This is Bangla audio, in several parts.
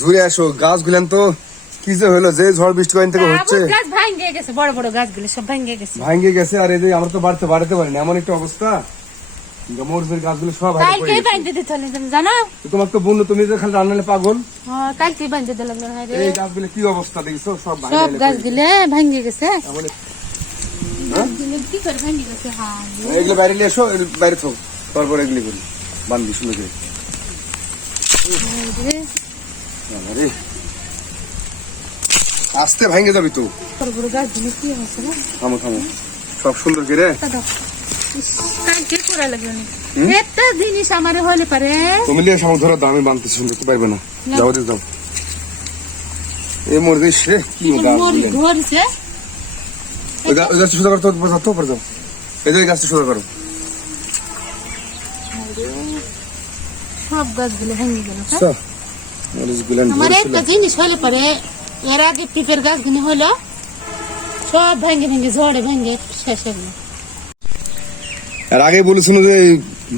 ঘুরে আসো গাছ গুলান তো। কি যে হলো যে ঝড় বৃষ্টি কয়েন থেকে হচ্ছে। গাছ ভাঙ্গে গেছে বড় বড় গাছগুলো সব গেছে। গেছে আর এই যে আমরা তো বাড়তে বাড়াতে পারিনি। এমন একটা অবস্থা। মরুচের গাছগুলো সব কালকে বাঁধতে দিতে হলে তুমি জানো? তোমার তো বন্ধু তুমি যে খালি রান্নালে পাগল? হ্যাঁ, কালকে বাঁধতে দিলাম না রে। এই গাছগুলো কি অবস্থা দেখছ? সব ভাঙে সব গেলে গাছগুলো ভাঙ্গে গেছে। কি করে হ্যাঁ এগুলো বাইরে নিয়ে এসো বাইরে থাকো। তারপর এগুলি করি। বান্ধি সুন্দর করে রে, আরে আস্তে ভাঙে যাবি তো। থামো থামো। সব সুন্দর করে। জিনিস আমার হলে পারে। তুমি লিয়ে ধরো দামি সুন্দর কি পারবে না। যাও এই মরে রে কি ওই গাছটা সোজা করো তো যাও এই গাছটা সোজা করো। সব গাছগুলো ভেঙে গেল হ্যাঁ? সব মরিচ গুলান আমার। একটা জিনিস হলে পরে এর আগে পিপের গাছগুলো হলো সব ভেঙে ভেঙে ঝড়ে ভেঙে শেষ গেল। আর আগে বলেছিল যে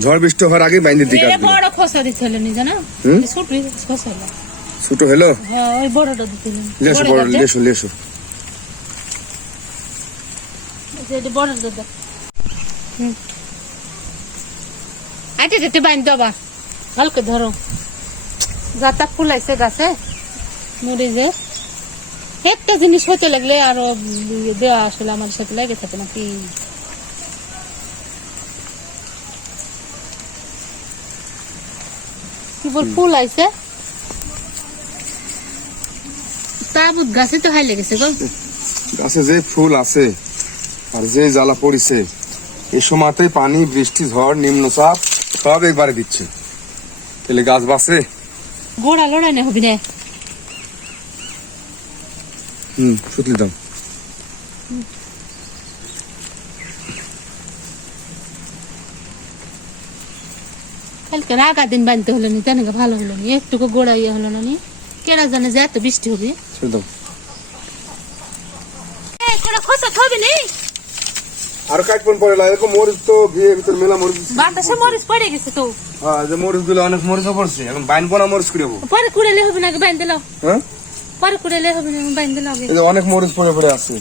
ঝড় বৃষ্টি হওয়ার আগে বাইন্দে দিকে এটা বড় খসা দিতে হলো নি? জানো ছোট খসা হলো। ছোট হলো? হ্যাঁ ওই বড়টা দিতে হলো। লেসো বড় লেসো লেসো। এটা বড়টা দিতে হুম। বাইন দেবা হালকা ধরো। যাতা ফুলাইছে গাছে। মরে যে। একটা জিনিস হতে লাগলে আরও দেওয়া আসলে আমার সাথে লেগে থাকে কি বল ফুল আইছে? তাবুত গাছে তো হাই লেগেছে গো। গাছে যে ফুল আছে আর যে জ্বালা পড়িছে এই সময়তে পানি বৃষ্টি ঝড় নিম্নচাপ সব একবারে দিচ্ছে। তাহলে গাছ বাঁচে? গোড়া লড়াই না হবি না। হুম সুতলি দাও। কালকে আগা দিন বানতে হলো নি তেনাকে ভালো হলো নি একটুকু গোড়া ইয়ে হলো না নি। কেডা জানে যে এত বৃষ্টি হবে। খোসা থবি নি? আর কাটপন পরে লাগে? এরকম মরিচ তো বিয়ে ভিতর মেলা মরিচ। বাতাসে মরিচ পড়ে গেছে তো। হ্যাঁ যে মরিচগুলো অনেক মরিচ পড়ছে। এখন বাইন পোনা মরিচ করে দেবো। পরে কুড়েলে হবে না বাইন দিলাম হ্যাঁ? পরে কুড়েলে হবে না বাইন দিলাম এই অনেক মরিচ পড়ে পড়ে আছে।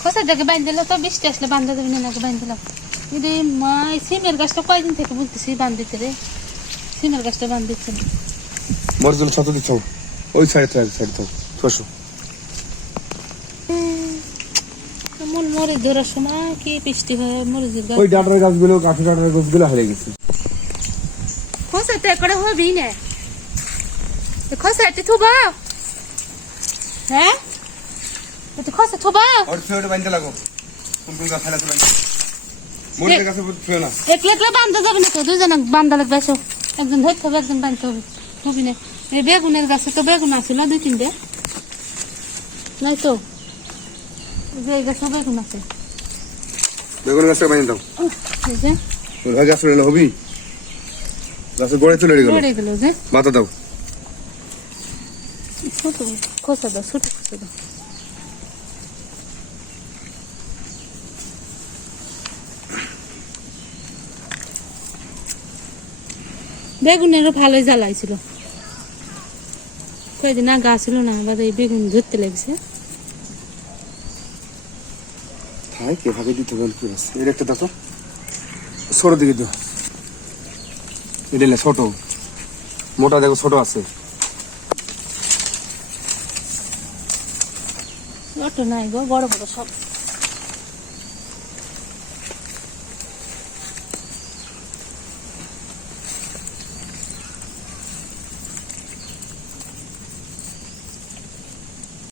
খোসা দেখে বাইন দিলে তো বৃষ্টি আসলে বান্ধা দেবে না বাইন দিলাম কিন্তু মা সিমের গাছটা কয়দিন থেকে বলতেছি বান দিতে রে? সিমের গাছটা বান দিচ্ছে মরিচ ছত দিচ্ছ ওই সাইড থেকে সাইড থেকে। ছশো এমন মরিচ ধরার সময় কি বৃষ্টি হয়? মরিচের গাছ ওই ডাটার গাছগুলো কাঠি ডাটার গাছগুলো হারিয়ে গেছে। খোসা তো একড়ে হবি না। খোসা একটু থুবা। হ্যাঁ? একটু খোসা থুবা। ওর ফেউটে বাইনতে লাগো। কোন কোন গাছ ফেলা চলে মরিচের গাছে ফেউ না। একলা একলা বান্ধা যাবে না তো দুজন বান্ধা লাগবে এসো একজন ধরতে হবে একজন বাঁধতে হবে। হবি না। এই বেগুনের গাছে তো বেগুন আছিল দুই তিনটে? নাই তো? বেগুন আছে বেগুন গাছে বাইন দাও। ভাই গাছ ফেলে হবি? গাছে গোড়ে চলে গেল। মাথা দাও। ছোট খোসা দাও ছোট খোসা দাও। বেগুনেরও ভালোই জ্বালাইছিল কয়েকদিন আগে আসছিল না বাদে এই বেগুন ধরতে লাগছে। থাই কে ভাগে দিতে হবে কি আছে? এর একটা দেখো ছোটো দিকে দাও। এটা না ছোট। মোটা দেখো ছোট আছে। নাই গো, বড় বড় সব।